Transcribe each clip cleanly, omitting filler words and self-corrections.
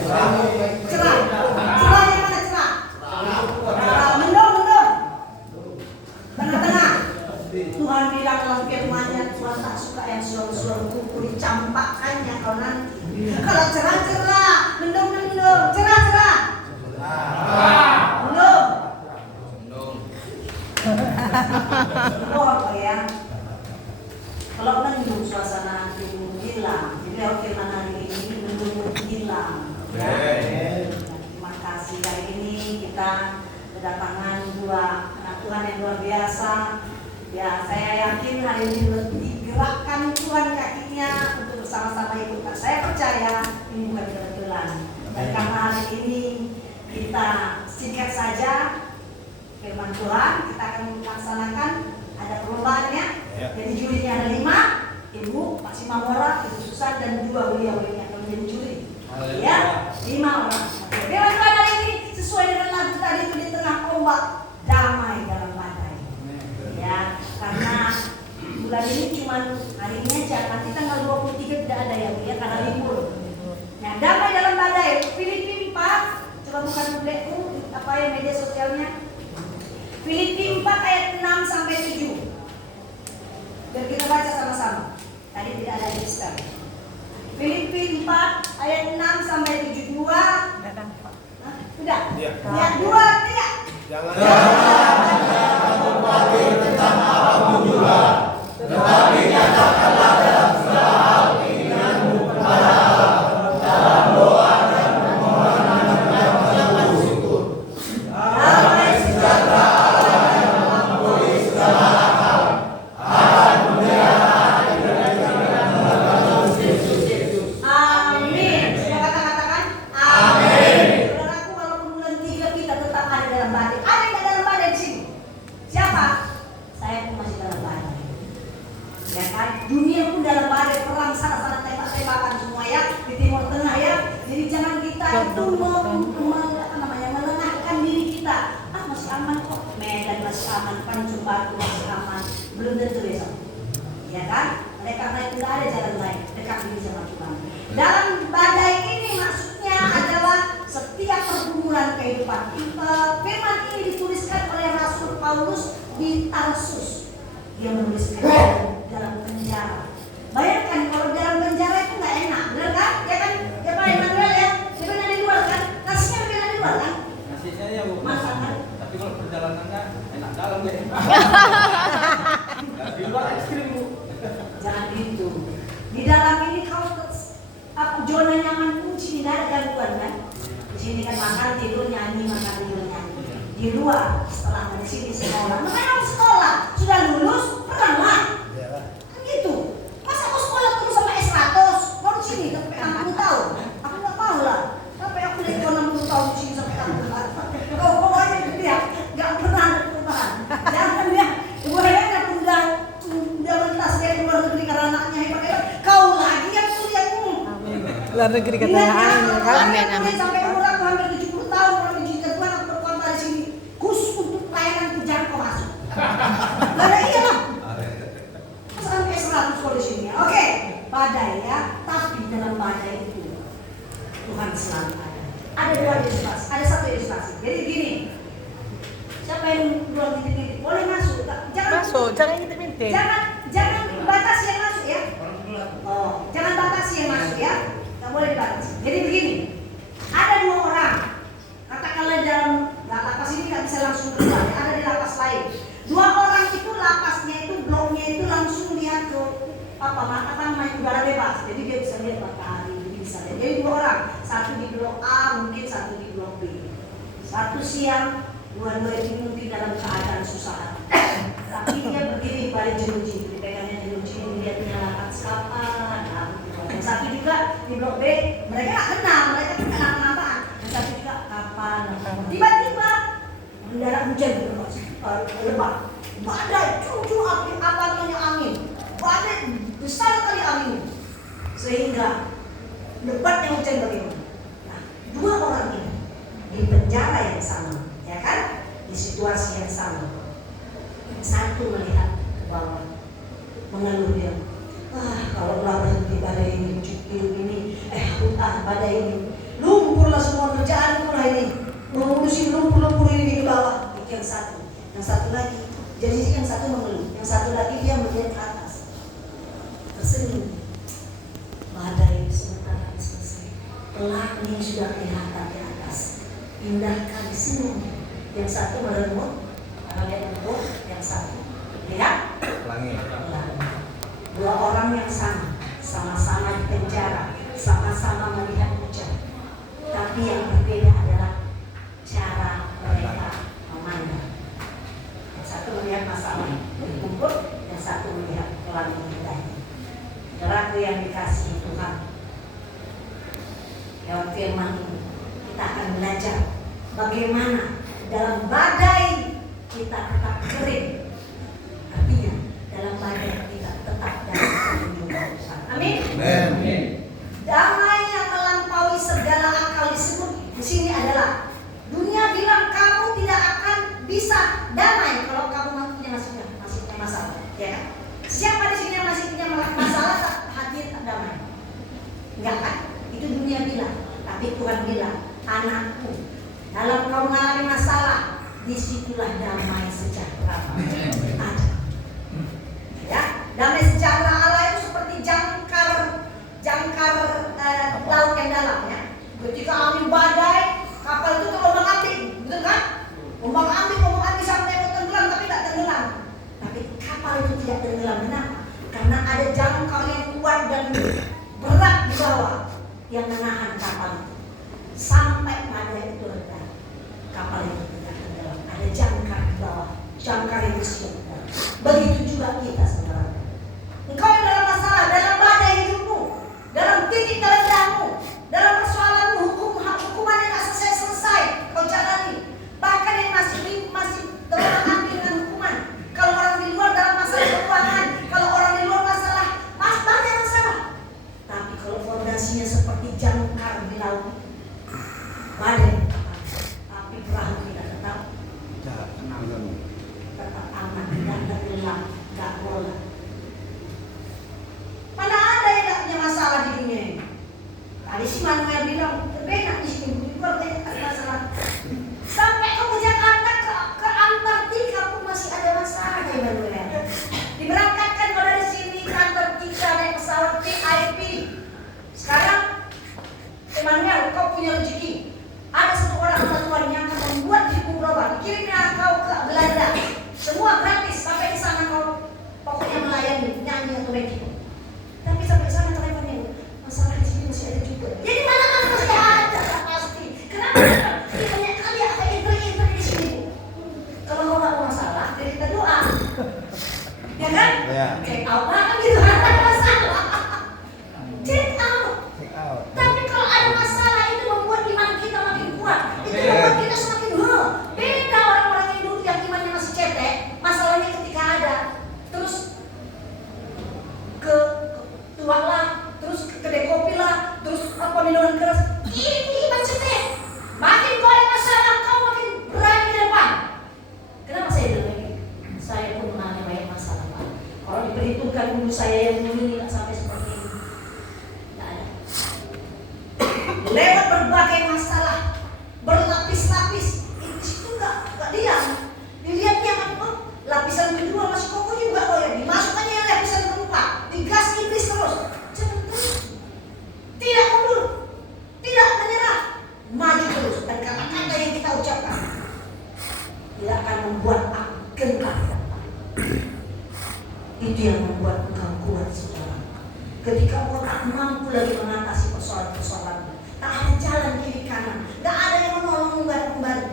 Cerah. Cerahnya mana cerah? Mendung. Tengah-tengah. Tuhan bilang dalam firman-Nya, Tuhan tak suka yang sulam-sulam kuku dicampakkannya kau nanti. Kalau cerah-cerah, mendung, cerah-cerah. Mendung. Oh apa ya? Kalau mendung suasana itu hilang. Jadi kalau firman hari ini mendung hilang. Ya. Terima kasih hari ini kita kedatangan dua anak Tuhan yang luar biasa. Ya, saya yakin hari ini digerakkan Tuhan kakinya untuk bersama-sama ikut. Saya percaya ini bukan kebetulan. Dan karena hari ini kita singkat saja firman Tuhan, kita akan melaksanakan ada perlombaannya. Jadi jurinya ada 5, Ibu Pak Simamora, Ibu Susan dan 2 beliau yang akan menjadi juri. Ya, 5 orang. Firman Tuhan hari ini sesuai dengan lagu tadi itu di tengah ombak, damai dalam badai. Ya, karena bulan ini cuma hari ini aja, nanti tanggal 23 tidak ada ya Bu ya, karena libur. Nah, damai dalam badai, Filipi 4, coba bukan buleku, apa ya media sosialnya? Filipi 4 ayat 6 sampai 7. Biar kita baca sama-sama. Tadi tidak ada register. Filipi 4 ayat 6 sampai 7. 2. Sudah? Ya. Yang 2 tidak. Jangan berpikir tentang apapun juga, tetapi nyatakanlah dalam segala hal keinginanmu kepada Allah dalam doa dan permohonan dengan ucapan syukur. Damai sejahtera Allah yang melampaui segala akal akan memelihara hati dan pikiran dalam Kristus Yesus. Amin. Semua katakan amin. Saudaraku, walaupun bulan 3 kita tetap ada dalam badai. Ada yang dalam badai di sini? Siapa? Saya pun masih dalam badai. Ya kan? Dunia pun dalam badai, perang sana-sana tembak-tembakan semua ya di Timur Tengah ya. Jadi jangan kita itu melengahkan diri kita. Masih aman kok. Medan masih aman, Tanjung Batu masih aman. Belum tentu besok. Ya kan? Oleh karena itu tidak ada jalan lain. Dekat diri sama Tuhan. Dalam badai ini maksudnya adalah setiap pergumulan kehidupan. Firman ini dituliskan oleh Rasul Paulus di Tarsus. Dia menuliskan dalam penjara. Bayangkan kalau dalam penjara itu nggak enak, benar kan? Ya kan? Ya Pak Emmanuel ya. Dia pernah di luar kan? Nasinya lebih enak di luar kan? Nasi saya Bu. Masak kan? Tapi kalau perjalanannya enak dalam ya. Di luar ekstrim Bu. Jangan gitu. Di dalam ini kalau zona nyaman kunci, tidak ada gangguan kan? Di sini kan makan tidur nyanyi, makan tidur nyanyi. Di luar setelah dari sini sekolah, namanya harus sekolah, sudah lulus pernah kan gitu. Masa aku sekolah terus sampai S100 mau di sini sampai 60 tahun? Aku nggak mau lah. Sampai aku dari 60 tahun di sini sampai 60 tahun. Kau pokoknya gitu ya, nggak pernah ada perubahan. Jangan ya, ibu Helena udah mentas dia di luar negeri karena anaknya hebat. Kau lagi yang kuliah luar negeri katanya amin. Sampai umur aku hampir 70 tahun kalau diizinkan Tuhan aku berkhotbah di sini khusus untuk pelayanan kau masuk. Lah iyalah. Sampai 100 kalau di sini. Oke, badai ya, tapi dalam badai itu Tuhan selalu ada. Ada 2 ilustrasi, ada 1 ilustrasi. Jadi gini. Siapa yang belum ngintip-ngintip boleh masuk. Jangan ngintip-ngintip. Jangan batasi yang masuk ya. Oh, jangan batasi yang masuk ya. Nggak boleh dibatasi. Jadi begini, ada 2 orang. Katakanlah dalam lapas ini nggak bisa langsung keluar, ada di lapas lain. 2 orang itu lapasnya itu bloknya itu langsung lihat ke apa namanya udara bebas. Jadi dia bisa lihat matahari, bisa lihat. Jadi 2 orang, satu di blok A, mungkin satu di blok B. Satu siang, dua-dua ini mungkin dalam keadaan susah. Tapi dia berdiri pada jeruji, dipegangnya jeruji, dia menyalakan kapan. Yang satu juga di blok B, mereka nggak kenal, mereka tuh kenapa-napaan. Yang satu juga kapan. Tiba-tiba mendarat hujan lebat, badai, cucu api apanya angin, badai besar kali angin, sehingga lebatnya hujan bagaimana. Nah, 2 orang ini di penjara yang sama, ya kan? Di situasi yang sama. Satu melihat ke bawah, mengeluh dia. Kalau lah berhenti badai ini, cukil ini, badai ini. lumpurlah semua kerjaan mulai ini, mengurusi lumpur-lumpur ini di bawah. Itu yang satu lagi. Jadi yang satu mengeluh, yang satu lagi dia melihat ke atas, tersenyum. Badai sebentar lagi selesai. Pelangi sudah kelihatan di atas. Pindahkan senyum. Yang satu merenung, kalau dia merenung, yang satu lihat Pelangi. Dua orang yang sama-sama di penjara, sama-sama melihat hujan. Tapi yang berbeda adalah cara mereka memandang. Yang satu melihat masalah berkumpul, yang satu melihat pelangi indahnya. Saudaraku yang dikasihi Tuhan, lewat firman ini kita akan belajar bagaimana dalam badai kita tetap kering. Artinya dalam badai kita tetap dalam perlindungan Tuhan. Amin. Amin. Damai yang melampaui segala akal disebut di sini adalah dunia bilang kamu tidak akan bisa damai kalau kamu masih punya masalah, ya kan? Siapa di sini yang masih punya masalah hadir damai? Enggak kan? Itu dunia bilang, tapi Tuhan bilang, anakku, dalam kau mengalami masalah, disitulah damai sejahtera ada. Ya, damai sejahtera Allah itu seperti jangkar laut yang dalam, ya. Ketika angin badai, kapal itu terombang-ambing, betul kan? Ombang-ambing sampai tenggelam, tapi tidak tenggelam. Tapi kapal itu tidak tenggelam. Kenapa? Karena ada jangkar yang kuat dan berat di bawah yang menahan kapal itu. Sampai badai itu reda, kapal itu tidak tenggelam. Ada jangkar di bawah, jangkar yang besar. Begitu juga kita, saudara. Engkau yang dalam masalah, dalam badai hidupmu, dalam titik terendahmu, dalam persoalanmu, hukuman yang tak selesai kau jalani, bahkan yang masih terombang-ambing dengan hukuman. Kalau orang di luar dalam masalah keuangan, kalau orang di luar masalah banyak masalah. Tapi kalau fondasinya seperti jangkar di laut, badai, tapi perahu tidak tetap aman, tidak tenggelam, tidak bola. Mana ada yang tidak punya masalah di dunia ini? Tadi si Manuel bilang, benar di sini, di luar banyak masalah. Sampai ke Jakarta, ke Antartika pun masih ada masalah ya Manuel. Diberangkatkan dari sini ke Antartika naik pesawat VIP. Sekarang, Manuel, kau punya rezeki. Ada satu orang Tuhan yang akan membuat hidupmu berubah. Dikirimnya kau ke Belanda. Semua gratis. Sampai di sana kau pokoknya melayani, nyanyi atau begitu. Tapi sampai sana teleponnya, masalah di sini masih ada juga. Jadi mana-mana masih ada, pasti. Kenapa? Banyak kali ada intrik-intrik di sini. Kalau kau nggak mau masalah, jadi kita doa. Ya kan? Ya. Check out lah kan gitu. Ada masalah. Check out. Tapi kalau ada masalah itu membuat iman kita makin kuat. Itu membuat kita semakin beda orang-orang yang dulu yang imannya masih cetek. Masalahnya ketika ada, terus ke tuak lah, terus kedai kopi lah, terus minuman keras. Ini iman cetek. Makin kau ada masalah, kau makin berani ke depan. Kenapa saya bilang begini? Saya pun mengalami banyak masalah, Pak. Kalau diperhitungkan dulu saya yang dulu tidak sampai seperti ini. Tidak ada. Lewat berbagai masalah, berlapis-lapis, itu enggak diam. Dilihatnya apa? Lapisan kedua masih kokoh juga, oh ya. Dimasukkannya yang lapisan keempat, digas iblis terus. Jangan terus. Tidak mundur, tidak menyerah, maju terus. Dan kata-kata yang kita ucapkan tidak akan membuat aku gentar. Itu yang membuat engkau kuat, saudara. Ketika engkau tak mampu lagi mengatasi persoalan-persoalan, tak ada jalan kiri kanan, tak ada yang menolongmu kembali.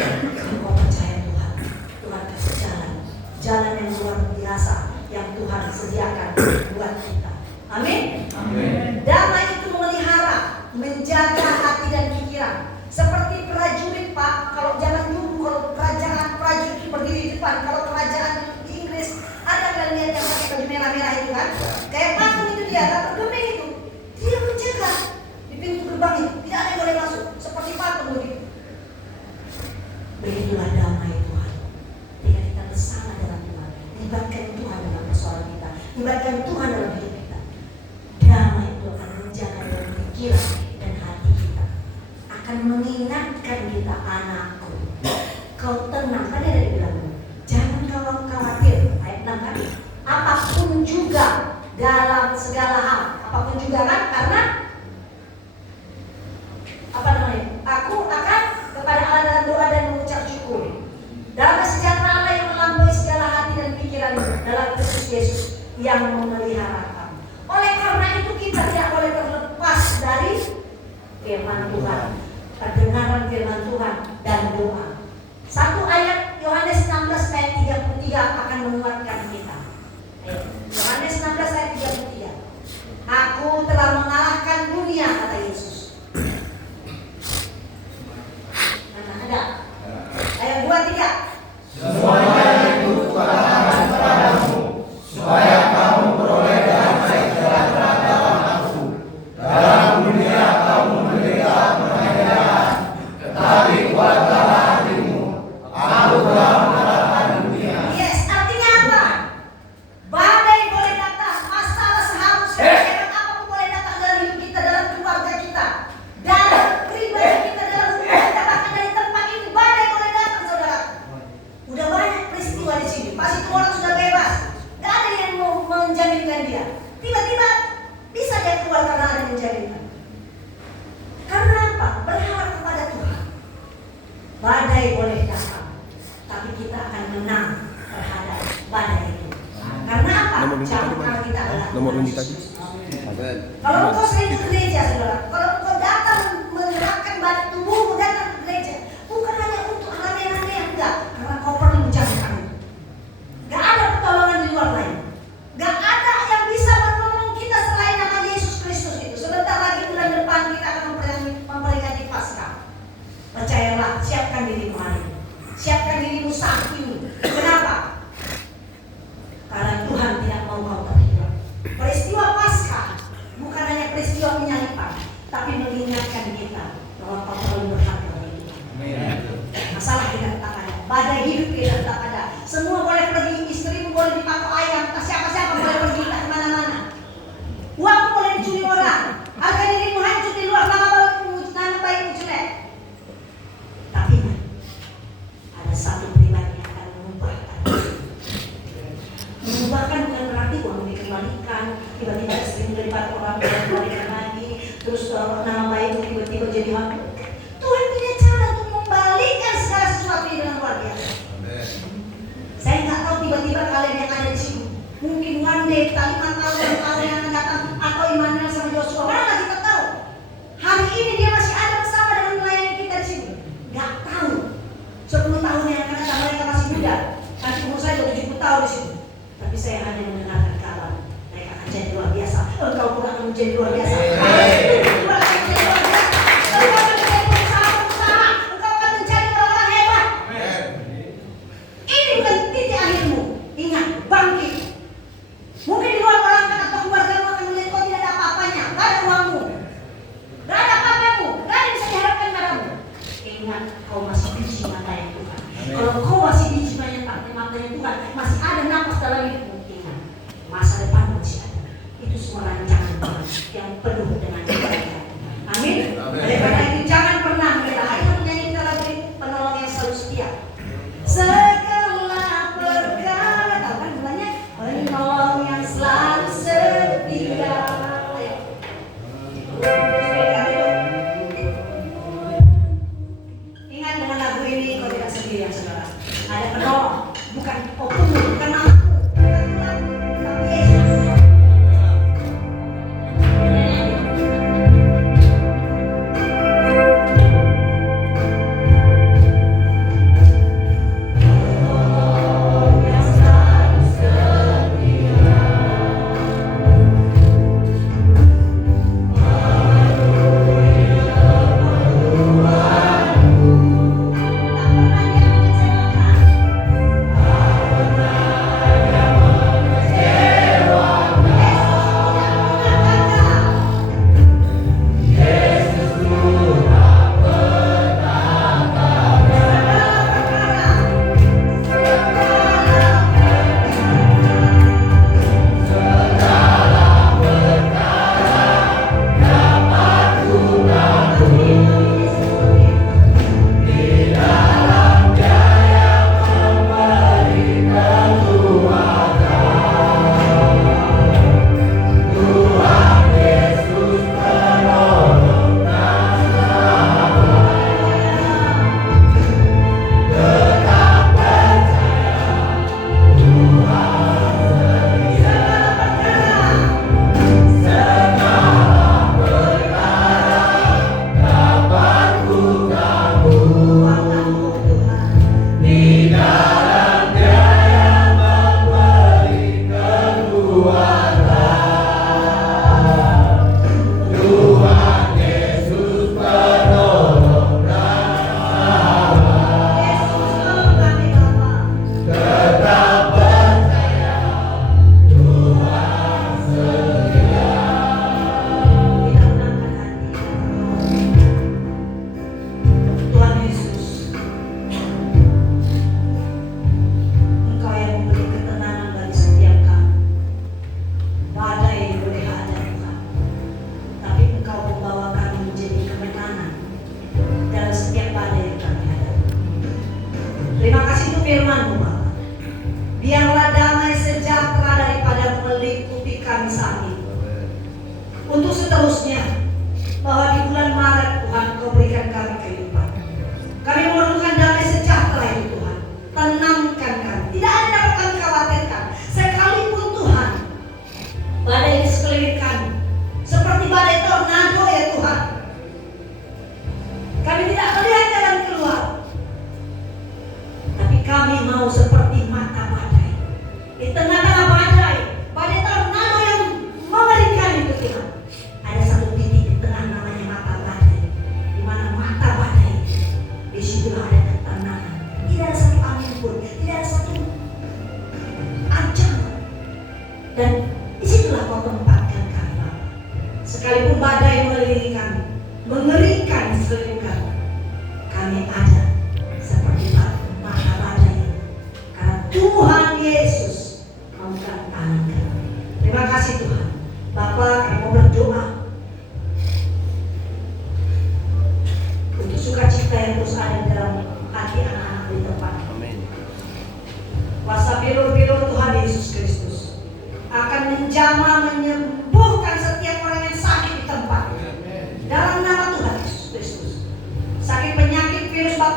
Engkau percaya Tuhan, Tuhan kasih jalan yang luar biasa yang Tuhan sediakan buat kita. Amin. Amin. Damai itu memelihara, menjaga hati dan pikiran. Seperti prajurit, Pak. Kalau jangan dulu, kalau prajurit berdiri di depan, kalau kerajaan di Inggris ada kalian lihat yang pakai baju merah-merah itu kan, kayak patung itu dia, tak berdemi akan mengingatkan kita, anakku, kau tenang. Kan dia bilang, jangan kau khawatir. Ayat 6 kan, apapun juga dalam segala hal, apapun juga kan, karena apa namanya? Aku akan kepada Allah dalam doa dan mengucap syukur. Dalam kesejahteraan Allah yang melampaui segala hati dan pikiran dalam Kristus Yesus yang memelihara kamu. Oleh karena itu kita tidak boleh terlepas dari firman Tuhan, pendengaran firman Tuhan dan doa. Satu ayat Yohanes 16 ayat 33 akan menguatkan kita. Yohanes 16 ayat 33. Aku telah mengalahkan dunia, kata Yesus. Mana ada? Ayat 23. Semuanya itu kukatakan kepadamu, supaya kamu beroleh damai sejahtera dalam aku. Dalam dunia kamu menderita penganiayaan, tetapi kuatkanlah hatimu. Aku telah mengalahkan dunia. Yes, artinya apa? Badai boleh datang, masalah seharusnya apapun boleh datang dalam hidup kita, dalam keluarga kita, dalam pribadi kita, dalam hubungan kita, bahkan dari tempat ini badai boleh datang, saudara. Udah banyak peristiwa di sini. Pas itu orang sudah bebas, gak ada yang mau menjaminkan dia. Tiba-tiba bisa dia keluar karena ada yang menjaminkan. Karena apa? Berharap kepada Tuhan. Badai boleh datang, tapi kita akan menang terhadap badai itu. Karena apa? Cara kita adalah Tuhan Yesus. Kalau engkau sering ke gereja, saudara, kalau engkau datang menyerahkan badan tubuhmu datang ke gereja, bukan hanya untuk rame-rame, enggak, karena kau perlu jangkaan. Gak ada pertolongan di luar lain. Gak ada yang bisa menolong kita selain nama Yesus Kristus itu. Sebentar lagi bulan depan kita akan memperingati Paskah. Percayalah, siapkan dirimu hari ini. Siapkan dirimu saat ini. Kenapa? Karena Tuhan tidak mau kau terhilang. Peristiwa Paskah bukan hanya peristiwa penyalipan, tapi mengingatkan kita bahwa kau perlu berharga bagi Tuhan. Masalah tidak ada, badai hidup tidak ada. Semua boleh pergi, istrimu boleh dipakai ayam, siapa-siapa boleh pergi tak kemana-mana. Uang boleh dicuri orang, harga dirimu hancur di luar, nama baikmu jelek. Tapi ada satu pribadi yang akan mengubahkan. Mengubahkan bukan berarti uang dikembalikan, tiba-tiba sering daripada orang dikembalikan lagi, terus nama baikmu tiba-tiba jadi hancur. Tuhan punya cara untuk membalikan segala sesuatu dengan luar biasa. Saya nggak tahu tiba-tiba kalian yang ada di sini, mungkin one day, 5 tahun yang akan datang, atau Immanuel sama Joshua, mana kita tahu? Hari ini dia masih ada bersama dengan melayani kita di sini. Nggak tahu. 10 tahun yang akan datang mereka masih muda. Nanti umur saya 70 tahun di sini. Tapi saya hanya mendengarkan kabar mereka akan jadi luar biasa. Engkau pun akan menjadi luar biasa. Engkau akan menjadi luar biasa. Engkau akan menjadi pengusaha. Engkau akan menjadi orang hebat. Ini bukan titik akhirmu. Ingat, bangkit. Mungkin di luar orang atau keluarga akan melihat kau tidak ada apa-apanya. Gak ada uang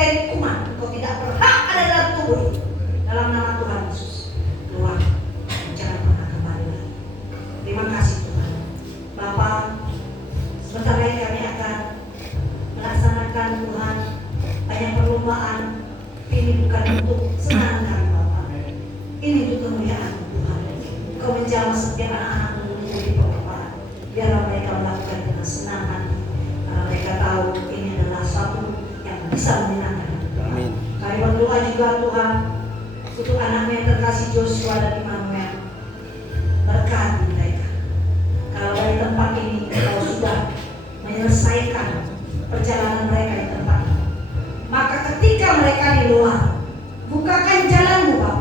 bakteri kuman. Engkau tidak berhak ada dalam tubuh itu. Dalam nama Tuhan Yesus, keluar. Jangan pernah kembali lagi. Terima kasih Tuhan. Bapak, sebentar lagi kami akan melaksanakan Tuhan banyak perlombaan. Ini bukan untuk senang kami Bapak. Ini untuk kemuliaan Tuhan. Kau menjamah setiap anak-anak menjadi Bapak. Biarlah mereka melakukan dengan senang hati. Karena mereka tahu ini adalah satu yang bisa menyenangkan Tuhan. Kami berdoa juga Tuhan untuk anakmu yang terkasih Joshua dan Immanuel. Berkati mereka. Kalau dari tempat ini kau sudah menyelesaikan perjalanan mereka di tempat ini, maka ketika mereka di luar, bukakan jalanmu Bapak.